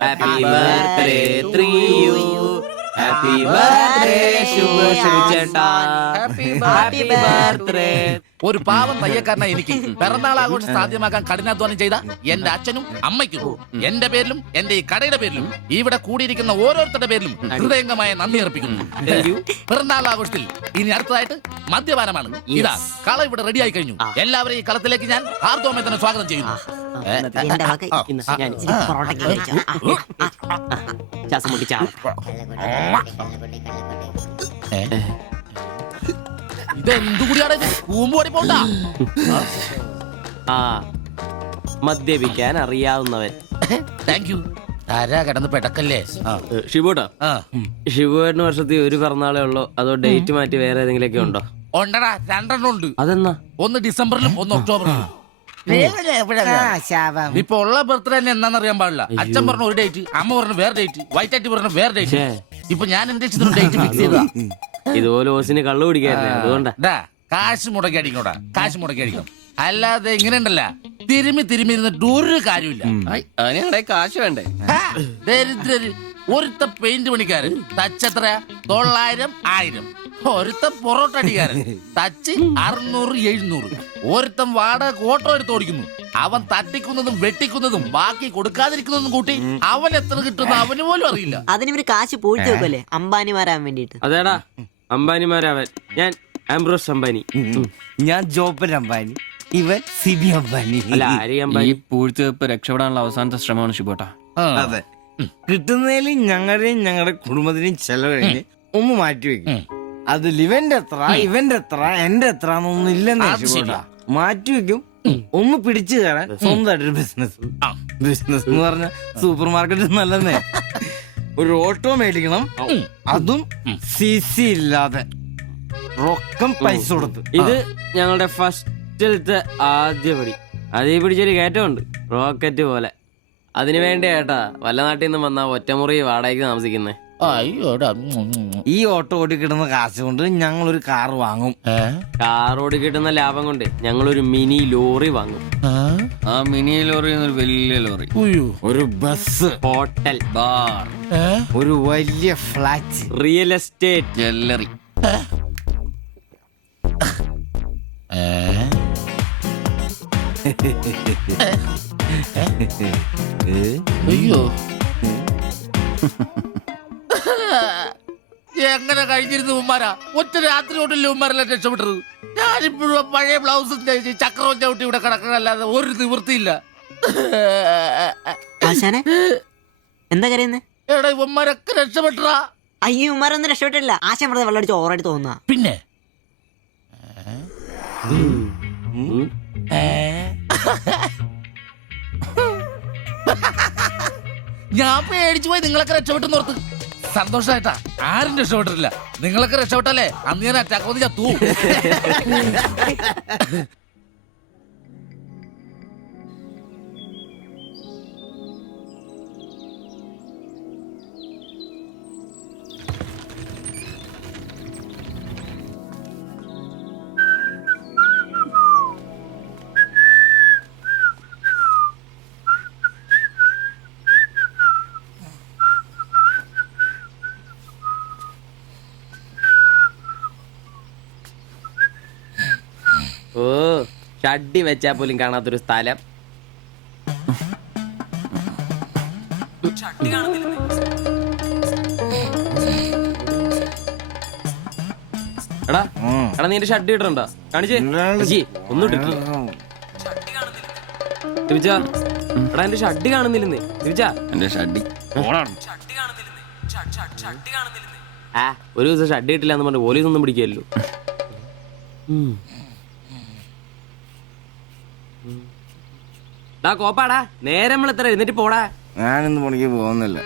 Happy birthday to you. Happy birthday ശുഭശ്രീചേട്ടാ. Happy birthday. ഒരു പാവം തയ്യക്കാരനായി എനിക്ക് പിറന്നാൾ ആഘോഷം സാധ്യമാക്കാൻ കഠിനാധ്വാനം ചെയ്ത എന്റെ അച്ഛനും അമ്മയ്ക്കും എന്റെ പേരിലും എന്റെ ഈ കടയുടെ പേരിലും ഇവിടെ കൂടിയിരിക്കുന്ന ഓരോരുത്തരുടെ പേരിലും ഹൃദയംഗമായ നന്ദി അർപ്പിക്കുന്നു. പിറന്നാൾ ആഘോഷത്തിൽ ഇനി അടുത്തതായിട്ട് മദ്യപാനമാണ്. ഇതാ കള ഇവിടെ റെഡിയായി കഴിഞ്ഞു. എല്ലാവരെയും ഈ കളത്തിലേക്ക് ഞാൻ ഹാർദവമായി തന്നെ സ്വാഗതം ചെയ്യുന്നു. ഇതെന്തുകൂടിയാണ് കൂമ്പോടി പോണ്ട. മദ്യപിക്കാൻ അറിയാവുന്നവൻ. Thank you. ആരാ കിടന്ന് പെടക്കല്ലേ ഷിബുട്ടാ. ഷിബുവേട്ടന് വർഷത്തിൽ ഒരു പിറന്നാളേ ഉള്ളോ അതോ ഡേറ്റ് മാറ്റി വേറെ ഏതെങ്കിലുമൊക്കെ ഉണ്ടോ? ഉണ്ടടാ, 2 ഉണ്ട്. അതെന്നാ? ഒന്ന് ഡിസംബറിലും ഒന്ന് ഒക്ടോബറിലും. ഇപ്പൊ ഉള്ള ബർത്ത്ഡേ തന്നെ എന്താണെന്നറിയാൻ പാടില്ല. അച്ഛൻ പറഞ്ഞ ഒരു ഡേറ്റ്, അമ്മ പറഞ്ഞ വേറെ ഡേറ്റ്, വൈറ്റാറ്റി പറഞ്ഞ വേറെ ഡേറ്റ്. ഇപ്പൊ ഞാൻ എന്റെ ഇഷ്ടത്തിന് ഡേറ്റ് ഫിക്സ് ചെയ്തതാ. ഇതുപോലെ ഓസിന് കള്ളു കുടിക്കാറില്ല, അതുകൊണ്ടാ. കാശ് മുടക്കി അടിക്കണോടാ, കാശ് മുടക്കി അടിക്കണം. അല്ലാതെ ഇങ്ങനെ ഉണ്ടല്ല തിരുമ്മി ഇരുന്നിട്ട് ഒരു കാര്യമില്ല. കാശ് വേണ്ടേ? ദരിദ്രര്. ഒരുത്ത പെയിന്റ് പണിക്കാരൻ തച്ചെത്ര 900 1000. ഒരുത്തൻ പൊറോട്ട അടിക്കാരൻ തച്ച് 600 700. ഒരുത്തൻ വാടക ഓട്ടോ എടുത്ത് ഓടിക്കുന്നു. അവൻ തട്ടിക്കുന്നതും വെട്ടിക്കുന്നതും ബാക്കി കൊടുക്കാതിരിക്കുന്നതും കൂട്ടി അവൻ എത്ര കിട്ടുന്ന അവന് പോലും അറിയില്ല. അതിനിവര് കാശ് പൂഴ്ത്തി വെക്കല്ലേ അംബാനിമാരാൻ വേണ്ടിട്ട്. അതേടാ, അംബാനിമാരാവൻ. ഞാൻ ആംബ്രോസ് അംബാനി. ഞാൻ ജോപ്പൻ അംബാനി. ഇവൻ സിബി അംബാനി. അല്ല, ആര്യ അംബാനി. പൂഴ്ത്തിവെപ്പ് രക്ഷപ്പെടാനുള്ള അവസാനത്തെ ശ്രമമാണ് ഷിബോട്ട. അതെ, കിട്ടുന്നതിൽ ഞങ്ങളുടെയും ഞങ്ങളുടെ കുടുംബത്തിനെയും ചെലവ് കഴിഞ്ഞ് ഒന്ന് മാറ്റി വെക്കും. അതിൽ ഇവന്റെ എത്ര ഇവന്റെ എത്ര എന്റെ എത്ര എന്നൊന്നും ഇല്ലെന്ന് മാറ്റി വെക്കും. ഒന്ന് പിടിച്ചു കയറാൻ സ്വന്തമായിട്ടൊരു ബിസിനസ്. ബിസിനസ് എന്ന് പറഞ്ഞ സൂപ്പർ മാർക്കറ്റ് നല്ലതന്നെ. ഒരു ഓട്ടോ മേടിക്കണം, അതും CC ഇല്ലാതെ റൊക്കം പൈസ കൊടുത്ത്. ഇത് ഞങ്ങളുടെ ഫസ്റ്റിലത്തെ ആദ്യ പടി. അതീ പിടിച്ചൊരു കയറ്റമുണ്ട്, റോക്കറ്റ് പോലെ. അതിനു വേണ്ടി ഏട്ടാ വല്ല നാട്ടിൽ നിന്ന് വന്ന ഒറ്റമുറി വാടകയ്ക്ക് താമസിക്കുന്നേ. ഈ ഓട്ടോ ഓടി കിട്ടുന്ന കാശ് കൊണ്ട് ഞങ്ങൾ ഒരു കാർ വാങ്ങും. കാർ ഓടി കിട്ടുന്ന ലാഭം കൊണ്ട് ഞങ്ങൾ ഒരു മിനി ലോറി വാങ്ങും. ആ മിനി ലോറി ഒരു വലിയ ലോറി, ഒരു ബസ്, ഹോട്ടൽ, ബാർ, ഒരു വലിയ ഫ്ലാറ്റ്, റിയൽ എസ്റ്റേറ്റ്, ജ്വല്ലറി. അയ്യോ, എങ്ങനെ കഴിഞ്ഞിരുന്നു ഉമ്മാരാ? ഒറ്റ രാത്രി കൊണ്ടല്ലേ ഉമ്മാരെല്ലാം രക്ഷപ്പെട്ടത്. ഞാനിപ്പോഴും പഴയ ബ്ലൗസും ചക്രവും ചവിട്ടി ഇവിടെ കിടക്കണല്ലാതെ ഒരു നിവൃത്തിയില്ല. ആശാനെ എന്താ കരയുന്നേ? എടാ, ഉമ്മാരൊക്കെ രക്ഷപ്പെട്ടടാ. അയ്യോ, ഉമ്മാരൊന്നും രക്ഷപ്പെട്ടില്ല. ആശാൻ വെറുതെ വെള്ളം അടിച്ച് ഓവറായിട്ട് തോന്നുക. പിന്നെ ഞാൻ പേടിച്ചു പോയി. നിങ്ങളൊക്കെ രക്ഷപ്പെട്ടെന്ന് ഓർത്ത് സന്തോഷായിട്ടാ. ആരും രക്ഷപ്പെട്ടിട്ടില്ല. നിങ്ങളൊക്കെ രക്ഷപ്പെട്ടല്ലേ അന്ന് ഞാൻ അറ്റാക്ക് വന്ന് ചത്തു. ഓ, ഷഡ്ഡി വെച്ചാ പോലും കാണാത്തൊരു സ്ഥലം. എടാ എടാ, നീ എന്റെ ഷഡ്ഡി ഇടണ്ടോ? കാണിച്ചേ. ഒന്നും ഇട്ടിട്ടില്ല. എടാ, എന്റെ ഷഡ്ഡി കാണുന്നില്ലെന്ന്. എന്റെ ഷഡ്ഡി ഒരു ദിവസം ഷഡ്ഡി ഇട്ടില്ല എന്ന് പറഞ്ഞ് പോലീസ് ഒന്നും പിടിക്കല്ലോ. കോപ്പാടാ, നേരം നമ്മൾ എത്ര എഴുന്നേറ്റ് പോടാ. ഞാനിന്ന് പണിക്ക് പോകുന്നില്ല.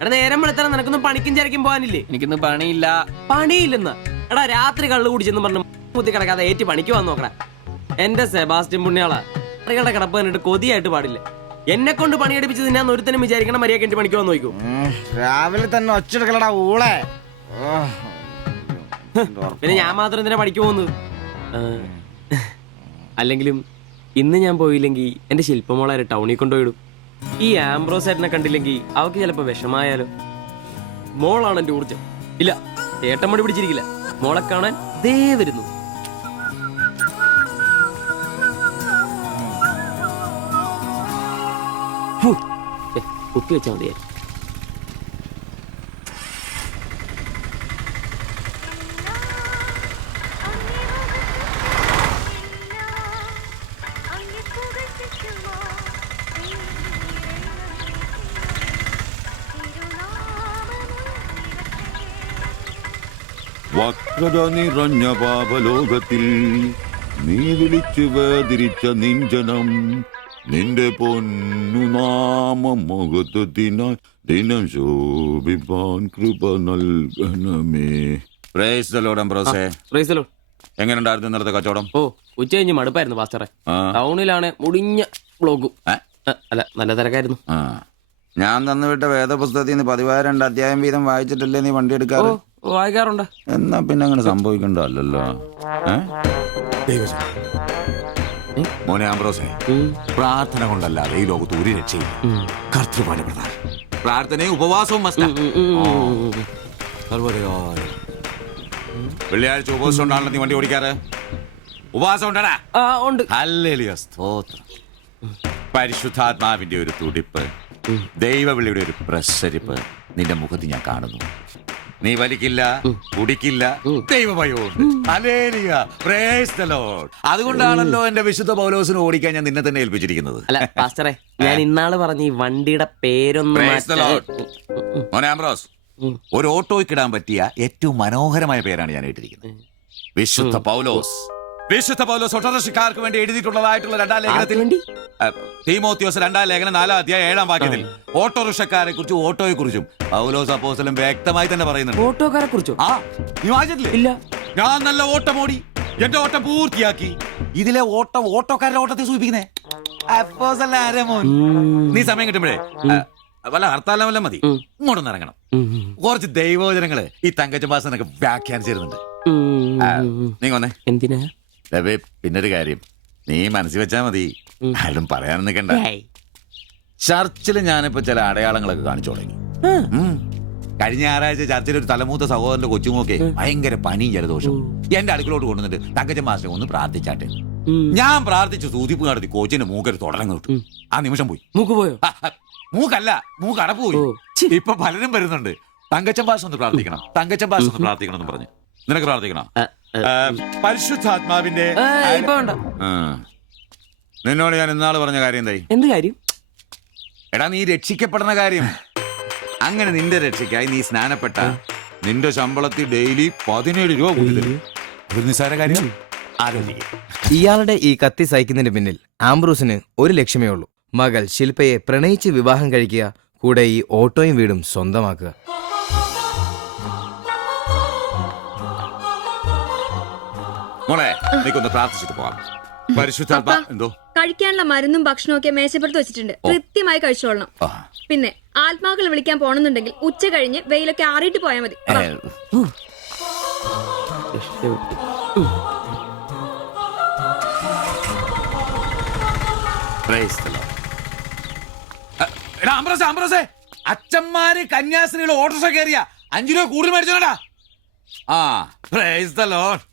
എടാ, നേരം എത്ര നിനക്കൊന്നും പണിക്കും ചരക്കും പോകാനില്ലേ? എനിക്കിന്ന് പണിയില്ല. പണിയില്ലെന്ന്? എടാ, രാത്രി കള്ളു കുടിച്ചെന്ന് പറഞ്ഞ് കുത്തി കിടക്കാതെ ഏറ്റി പണിക്ക് വന്ന് നോക്കടാ. എന്റെ സെബാസ്റ്റ്യൻ പുണ്യാളാ, സ്ത്രീകളുടെ കിടപ്പ് കണ്ടിട്ട് കൊതിയായിട്ട് പാടില്ല. എന്നെ കൊണ്ട് പണിയെടുപ്പിച്ച് തിന്നാൻ ഒരുത്തനും വിചാരിക്കണം മര്യാദ എന്റെ പണിക്ക് വന്ന് നോക്കൂ. രാവിലെ തന്നെ ഒച്ചെടുക്കലടാ ഊളെ. പിന്നെ ഞാൻ മാത്രം എന്തിനാ പണിക്ക് പോകുന്നത്? അല്ലെങ്കിലും ഇന്ന് ഞാൻ പോയില്ലെങ്കിൽ എന്റെ ശില്പമോളെ ടൗണിൽ കൊണ്ടുപോയിടും. ഈ ആംബ്രോസേട്ടനെ കണ്ടില്ലെങ്കിൽ അവക്ക് ചിലപ്പോ വിഷമായാലോ. മോളാണ് എന്റെ ഊർജം. ഇല്ല, ഏട്ടൻ മടി പിടിച്ചിരിക്കില്ല. മോളെ കാണാൻ ദേ വരുന്നു. കുത്തി വെച്ചാൽ മതിയായി. വക്രത നിറഞ്ഞ പാപലോകത്തിൽ നീ വിളിച്ചു വേദിരിച്ച നിഞ്ചനം നിന്റെ പൊന്നു നാമം മുഖത്തിനായി ദിനം ശോഭിപ്പാൻ കൃപ നൽകണമേ. പ്രൈസ് ദി ലോർഡ് അംബ്രോസേ. Praise the lord. എങ്ങനെയുണ്ടായിരുന്നു ഇന്നലത്തെ കച്ചവടം? ഓ, ഉച്ച കഴിഞ്ഞ് മടുപ്പായിരുന്നു പാസ്റ്ററെ. ടൗണിലാണ് മുടിഞ്ഞ ബ്ലോഗും. അല്ല, നല്ല തിരക്കായിരുന്നു. ഞാൻ തന്നുവിട്ട വേദപുസ്തകത്തിൽ നിന്ന് 12 അധ്യായം വീതം വായിച്ചിട്ടല്ലേ നീ വണ്ടി എടുക്കാറ്? വായിക്കാറുണ്ട്. എന്നാ പിന്നെ അങ്ങനെ സംഭവിക്കണ്ടല്ലോ. മോനെ ആംബ്രോസേ, പ്രാർത്ഥന കൊണ്ടല്ലാതെ ഈ ലോകത്ത് ഒരു രക്ഷയില്ല. കർത്തൃപാല പ്രധാനം. പ്രാർത്ഥനയും ഉപവാസവും വെള്ളിയാഴ്ച ഉപവാസം ഉണ്ടാണല്ലോ നീ വണ്ടി ഓടിക്കാറ്. ഉപവാസം ഉണ്ടാ? ഉണ്ട്. ഹല്ലേലൂയ, സ്തോത്രം. പരിശുദ്ധാത്മാവിന്റെ ഒരു തുടിപ്പ്, ദൈവവിളിയുടെ ഒരു പ്രസരിപ്പ് നിന്റെ മുഖത്ത് ഞാൻ കാണുന്നു. നീ വലിക്കില്ല, കുടിക്കില്ല, ദൈവഭയമുണ്ട്. Hallelujah, praise the lord. അതുകൊണ്ടാണല്ലോ എന്റെ വിശുദ്ധ പൗലോസിനെ ഓടിക്കാൻ ഞാൻ നിന്നെ തന്നെ ഏൽപ്പിച്ചിരിക്കുന്നത്. അല്ല പാസ്റ്ററെ, ഞാൻ ഇന്നാള് പറഞ്ഞ ഈ വണ്ടിയുടെ പേരൊന്നും പ്രൈസ് ദി ലോർഡ്. മോനെ ആംബ്രോസ്, ഒരു ഓട്ടോയ്ക്കിടാൻ പറ്റിയ ഏറ്റവും മനോഹരമായ പേരാണ് ഞാൻ ഇട്ടിരിക്കുന്നത്. വിശുദ്ധ പൗലോസ്. വിശുദ്ധ പൗലോസ് ഓട്ടോറിക്ഷക്കാർക്ക് വേണ്ടി എഴുതിയിട്ടുള്ളതായിട്ടുള്ള 2 ലേഖനത്തിൽ, തീമോത്തിയോസ് 2 ലേഖനം 4 അധ്യായം 7 വാക്യത്തിൽ ഓട്ടോറിക്ഷക്കാരെ കുറിച്ചും ഓട്ടോയെ കുറിച്ചും പൗലോസ് അപ്പോസ്തലൻ വ്യക്തമായി തന്നെ പറയുന്നുണ്ട്. ഓട്ടോക്കാരെ കുറിച്ചോ? നീ വായിച്ചിട്ടില്ലേ? ഇല്ല. ഞാൻ നല്ല ഓട്ടമോടി എന്റെ ഓട്ടം പൂർത്തിയാക്കി. ഇതിലെ ഓട്ടം ഓട്ടോക്കാരുടെ ഓട്ടത്തെ സൂചിപ്പിക്കുന്നേ. നീ സമയം കിട്ടുമ്പോഴേ വല്ല ഹർത്താലം വല്ല മതി, ഇങ്ങോട്ടൊന്ന് ഇറങ്ങണം. കുറച്ച് ദൈവവചനങ്ങള് ഈ തങ്കച്ചമ്പാസനൊക്കെ വ്യാഖ്യാനിച്ചിരുന്നുണ്ട്. നീ വന്നേ. എന്തിനാ? പിന്നൊരു കാര്യം നീ മനസ്സിൽ വെച്ചാ മതി, ആരും പറയാൻ നിൽക്കണ്ട. ചർച്ചിൽ ഞാനിപ്പോ ചില അടയാളങ്ങളൊക്കെ കാണിച്ചു തുടങ്ങി. കഴിഞ്ഞ ഞായറാഴ്ച ചർച്ചിൽ ഒരു തലമൂത്ത സഹോദരന്റെ കൊച്ചുമോക്കെ ഭയങ്കര പനിയും ജലദോഷവും എന്റെ അടുക്കളോട്ട് കൊണ്ടുവന്നിട്ട് തങ്കച്ചൻ മാസ്റ്റർ ഒന്ന് പ്രാർത്ഥിച്ചാട്ടെ. ഞാൻ പ്രാർത്ഥിച്ചു സൂതിപ്പ് നടത്തി കോച്ചിന്റെ മൂക്കൊരു തുടരം കിട്ടു. ആ നിമിഷം പോയി. മൂക്ക് പോയോ? മൂക്കല്ല, മൂക്ക് അടപ്പ് പോയി. ഇപ്പൊ പലരും വരുന്നുണ്ട്, തങ്കച്ചൻ ഭാഷ ഒന്ന് പ്രാർത്ഥിക്കണം, തങ്കച്ചൻ ഭാഷ ഒന്ന് പ്രാർത്ഥിക്കണം എന്ന് പറഞ്ഞു. നിനക്ക് പ്രാർത്ഥിക്കണം? പരിശുദ്ധാത്മാവിന്റെ നിന്നോട് ഞാൻ ഇന്നാള് പറഞ്ഞ കാര്യം എന്തായി? എന്ത് കാര്യം? എടാ, നീ രക്ഷിക്കപ്പെടുന്ന കാര്യം. അങ്ങനെ നിന്റെ രക്ഷയ്ക്കായി നീ സ്നാനപ്പെട്ട നിന്റെ ശമ്പളത്തിൽ ഡെയിലി 17 രൂപ കൂടി തരും. ഒരു നിസ്സാര കാര്യം ആലോചിക്കുക. ഇയാളുടെ ഈ കത്തി സഹിക്കുന്നതിന് പിന്നിൽ ആംബ്രൂസിന് ഒരു ലക്ഷ്യമേ ഉള്ളൂ: മകൾ ശില്പയെ പ്രണയിച്ച് വിവാഹം കഴിക്കുക, കൂടെ ഈ ഓട്ടോയും വീടും സ്വന്തമാക്കുക. മോളെ, നീക്കൊന്ന് പ്രാർത്ഥിച്ചിട്ട് പോവാം. പരിശുദ്ധാത്മാ. എന്തോ? കഴിക്കാനുള്ള മരുന്നും ഭക്ഷണവും ഒക്കെ മേശപ്പുറത്ത് വെച്ചിട്ടുണ്ട്, കൃത്യമായി കഴിച്ചോളണം. പിന്നെ ആത്മാക്കൾ വിളിക്കാൻ പോണെന്നുണ്ടെങ്കിൽ ഉച്ച കഴിഞ്ഞ് വെയിലൊക്കെ ആറിയിട്ട് പോയാൽ മതി. അച്ഛന്മാര് കന്യാസ്ത്രീകൾ ഓട്ടോറിക്ഷ കയറിയ 5 രൂപ കൂടുതൽ മേടിച്ചോടാ. Price the Lord.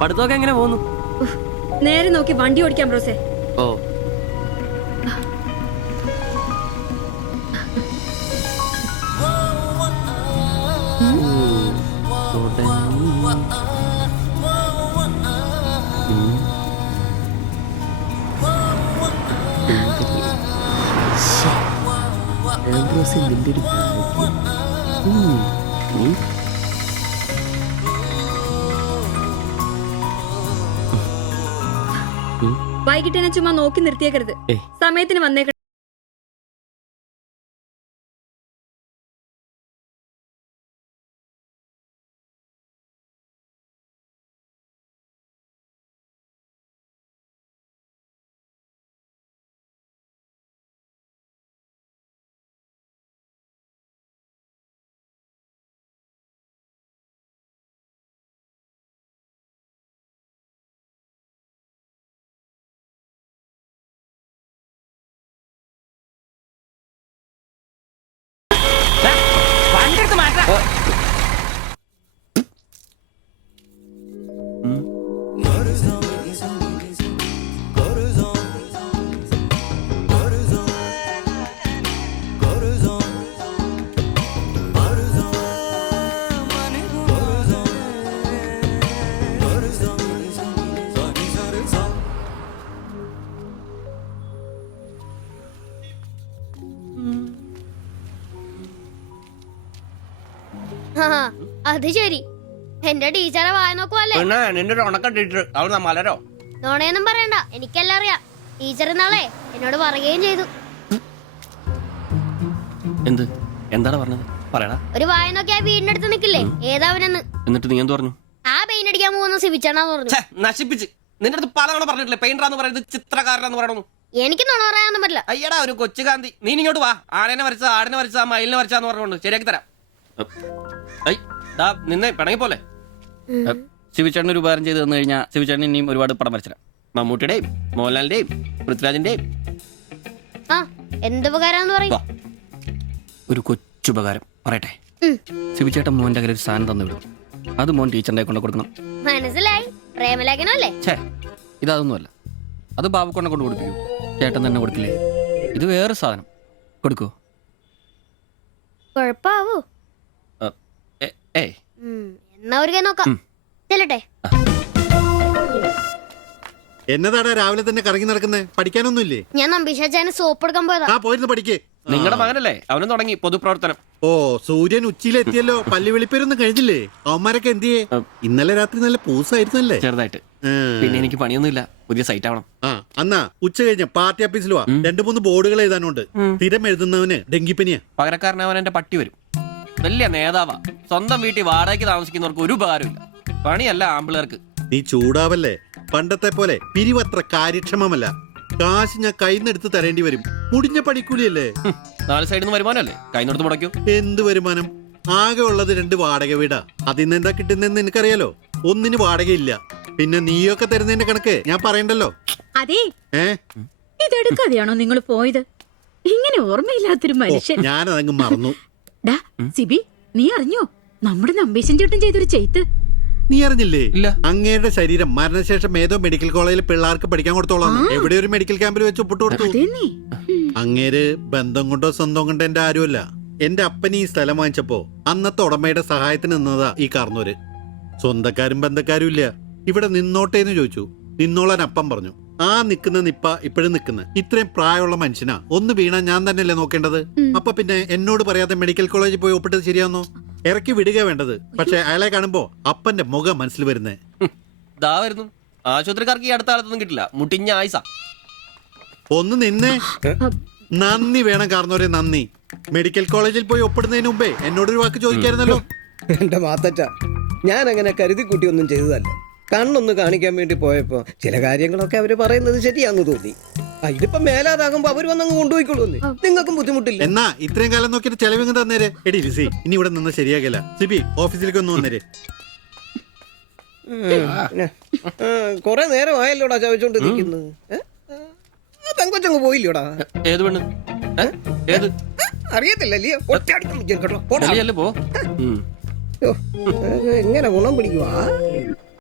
പഠിത്തമൊക്കെ എങ്ങനെ പോകുന്നു? നേരെ നോക്കി വണ്ടി ഓടിക്കാൻ ബ്രോസേ. ഓ, വൈകിട്ട് എന്നെ ചുമ്മാ നോക്കി നിർത്തിയേക്കരുത്. സമയത്തിന് വന്നേക്കണം. അത് ശരി. എന്റെ ടീച്ചറെ വായ നോക്കുവല്ലേ? പിന്നെ നിന്റെ ഒരു ഉണക്ക ടീച്ചർ അവൾ മലരോ? നോണയൊന്നും പറയണ്ട, എനിക്കെല്ലാം അറിയാം. ടീച്ചർ നാളെ എന്നോട് പറയുകയും ചെയ്തു. എന്ത്? എന്താണ് പറഞ്ഞത്? പറയടാ. ഒരു വായ നോക്കി ആ വീടിന്റെ അടുത്ത് നിക്കില്ലേ, ഏതാവനെന്ന്. എന്നിട്ട് നീ എന്ത് പറഞ്ഞു? ആ പെയിന്റ് അടിക്കാൻ പോകുന്ന സിബിച്ചാണെന്ന് പറഞ്ഞു. നശിപ്പിച്ച്. നിന്റെ അടുത്ത് പലതവണ പറഞ്ഞിട്ടില്ലേ പെയിന്ററാന്ന് പറയുന്നത് ചിത്രകാരനാന്ന് പറയണു. എനിക്ക് നുണ പറയാനൊന്നും പറ്റില്ല. അയ്യടാ ഒരു കൊച്ചു കാന്തി. നീ ഇങ്ങോട്ട് വാ. ആനനെ വരച്ച, ആടിനെ വരച്ച, മയിലിനെ വരച്ചാന്ന് പറഞ്ഞുകൊണ്ട് ശരിയാക്കി തരാം. നിന്നെ പിണങ്ങി പോലെ. ശിവചേട്ടൻ ഒരു ഉപകാരം ചെയ്ത് തന്നു കഴിഞ്ഞാൽ ശിവചേട്ടൻ ഇനിയും ഒരുപാട് പടം വരച്ചിടാം. മമ്മൂട്ടിയുടെയും മോഹൻലാലിന്റെയും പൃഥ്വിരാജിന്റെയും. ആ എന്ത് ഉപകാരാന്ന് പറയും? ഒരു കൊച്ചുപകാരം പറയട്ടെ. ശിവചേട്ടൻ മോന്റെ കയ്യിൽ ഒരു സാധനം തന്നു വിടും. അത് മോൻ ടീച്ചറിന്റെ കൊണ്ട് കൊടുക്കണം. മനസ്സിലായി. പ്രേമലേഖനല്ലേ? ഛേ, ഇതൊന്നുമല്ല. അത് ബാബുക്കൊണ്ടെ കൊണ്ട് കൊടുപ്പിക്കൂ. ചേട്ടൻ തന്നെ കൊടുക്കില്ലേ? ഇത് വേറെ സാധനം. കൊടുക്കൂ. കൊഴപ്പാവൂ? ഏയ് എന്നാ ഒരു കൈ നോക്കാം. ചെല്ലട്ടെ. എന്നതാടാ രാവിലെ തന്നെ കറങ്ങി നടക്കുന്നേ? പഠിക്കാനൊന്നുമില്ലേ? ഞാൻ നമ്പീശാച്ചാന് സോപ്പ് എടുക്കാൻ പോയതാ. ആ പോയിരുന്നു പഠിക്കേ. നിങ്ങളുടെ മകനല്ലേ? അവനും തുടങ്ങി പൊതുപ്രവർത്തനം. ഓ സൂര്യൻ ഉച്ചയിലെത്തിയല്ലോ. പല്ലി വെളിപ്പേരൊന്നും കഴിഞ്ഞില്ലേ? അവന്മാരൊക്കെ എന്ത് ചെയ്യേ? ഇന്നലെ രാത്രി നല്ല പൂസായിരുന്നല്ലേ? ചെറുതായിട്ട്. പിന്നെ എനിക്ക് പണിയൊന്നുമില്ല. പുതിയ സൈറ്റ് ആവണം. ആ എന്നാ ഉച്ച കഴിഞ്ഞ പാർട്ടി ഓഫീസിൽ വാ. 2-3 ബോർഡുകൾ എഴുതാനുണ്ട്. സ്ഥിരം എഴുതുന്നവന് ഡെങ്കിപ്പനിയാ. പകരക്കാരനവൻ എന്റെ പട്ടി വരും. വലിയ നേതാവാ. സ്വന്തം വീട്ടിൽ വാടകയ്ക്ക് താമസിക്കുന്നവർക്ക് ഒരു ഉപകാരമില്ല. പണിയല്ല ആമ്പിളേർക്ക്. നീ ചൂടാവല്ലേ. പണ്ടത്തെ പോലെ പിരിവത്ര കാര്യക്ഷമമല്ല. കാശ് ഞാൻ കൈന്നെടുത്ത് തരേണ്ടി വരും. മുടിഞ്ഞ പണിക്കൂലിയല്ലേ? 4 സൈഡിൽ നിന്ന് വരുമാനമല്ലേ? കൈനോടത്ത് മുടക്കൂ. എന്ത് വരുമാനം? ആകെ ഉള്ളത് 2 വാടക വീടാ. അതിന്ന് എന്താ കിട്ടുന്നെന്ന് നിനക്കറിയാലോ. ഒന്നിന് വാടകയില്ല. പിന്നെ നീയൊക്കെ തരുന്നതിന്റെ കണക്ക് ഞാൻ പറയണ്ടല്ലോ. അതെ, ഇതെടുക്കാതെയാണോ നിങ്ങൾ പോയത്? ഇങ്ങനെ ഓർമ്മയില്ലാത്തൊരു മനുഷ്യൻ. ഞാനതങ്ങ് മറന്നു. ഡാ സിബി, നീ അറിഞ്ഞോ നമ്മുടെ നമ്പീശൻ ചേട്ടൻ ചെയ്തൊരു ചെയ്ത്ത്? നീ അറിഞ്ഞില്ലേ? ഇല്ല. അങ്ങയുടെ ശരീരം മരണശേഷം ഏതോ മെഡിക്കൽ കോളേജിൽ പിള്ളേർക്ക് പഠിക്കാൻ കൊടുത്തോളാം. എവിടെ ഒരു മെഡിക്കൽ ക്യാമ്പിൽ വെച്ച് ഒപ്പിട്ട് കൊടുത്തു. അങ്ങേര് ബന്ധം കൊണ്ടോ സ്വന്തം കൊണ്ടോ എന്റെ ആരുമല്ല. എന്റെ അപ്പൻ ഈ സ്ഥലം വാങ്ങിച്ചപ്പോ അന്നത്തെ ഉടമയുടെ സഹായത്തിന് നിന്നതാ ഈ കാർന്നൂര്. സ്വന്തക്കാരും ബന്ധക്കാരും ഇല്ല. ഇവിടെ നിന്നോട്ടേന്ന് ചോദിച്ചു. നിന്നോളാൻ അപ്പം പറഞ്ഞു. ആ നിക്കുന്ന നിപ്പ ഇപ്പോഴും നിക്കുന്ന. ഇത്രയും പ്രായമുള്ള മനുഷ്യനാ. ഒന്ന് വീണാ ഞാൻ തന്നെയല്ലേ നോക്കേണ്ടത്? അപ്പൊ പിന്നെ എന്നോട് പറയാതെ മെഡിക്കൽ കോളേജിൽ പോയി ഒപ്പിട്ടത് ശരിയാന്നോ? ഇറക്കി വിടുക വേണ്ടത്. പക്ഷെ അയാളെ കാണുമ്പോ അപ്പന്റെ മുഖം മനസ്സിൽ വരുന്നേ. ദാ വരുന്നു. ആശുപത്രിക്കാർക്ക് ഈ അടുത്ത കാലത്തൊന്നും കിട്ടില്ല. മുട്ടിഞ്ഞ ആയിസ. ഒന്ന് നിന്നേ. നന്ദി വേണം കാർന്നോരെ, നന്ദി. മെഡിക്കൽ കോളേജിൽ പോയി ഒപ്പിടുന്നതിന് മുമ്പേ എന്നോടൊരു വാക്ക് ചോദിക്കായിരുന്നല്ലോ. എന്റെ മാത്തച്ച, ഞാൻ അങ്ങനെ കരുതി കൂട്ടിയൊന്നും ചെയ്തതല്ല. കണ്ണൊന്ന് കാണിക്കാൻ വേണ്ടി പോയപ്പോ ചില കാര്യങ്ങളൊക്കെ അവര് പറയുന്നത് ശരിയാന്ന് തോന്നി. ഇതിപ്പോ മേലാതാകുമ്പോ അവര് വന്നങ്ങ് കൊണ്ടുപോയിക്കൊള്ളുന്നേ. നിങ്ങൾക്കും ബുദ്ധിമുട്ടില്ല. എന്നാ ഇത്രയും കാലം നോക്കിയിട്ട് ചെലവിങ് തന്നേരെ. എടി ലിസി, ഇനി ഇവിടെ നിന്ന് ശരിയാകില്ല. സിബി ഓഫീസിലേക്ക് ഒന്ന് വന്നേരെ. കൊറേ നേരം ആയല്ലോടാ ചവച്ചോണ്ട് നിൽക്കുന്നത്. പെങ്കൊച്ചങ്ങ് പോയില്ലോടാ. ഏത് പെണ്ണ്? ഏത്? അറിയത്തില്ലല്ലേ? പോ. എങ്ങനെ ഗുണം പിടിക്കുവാ?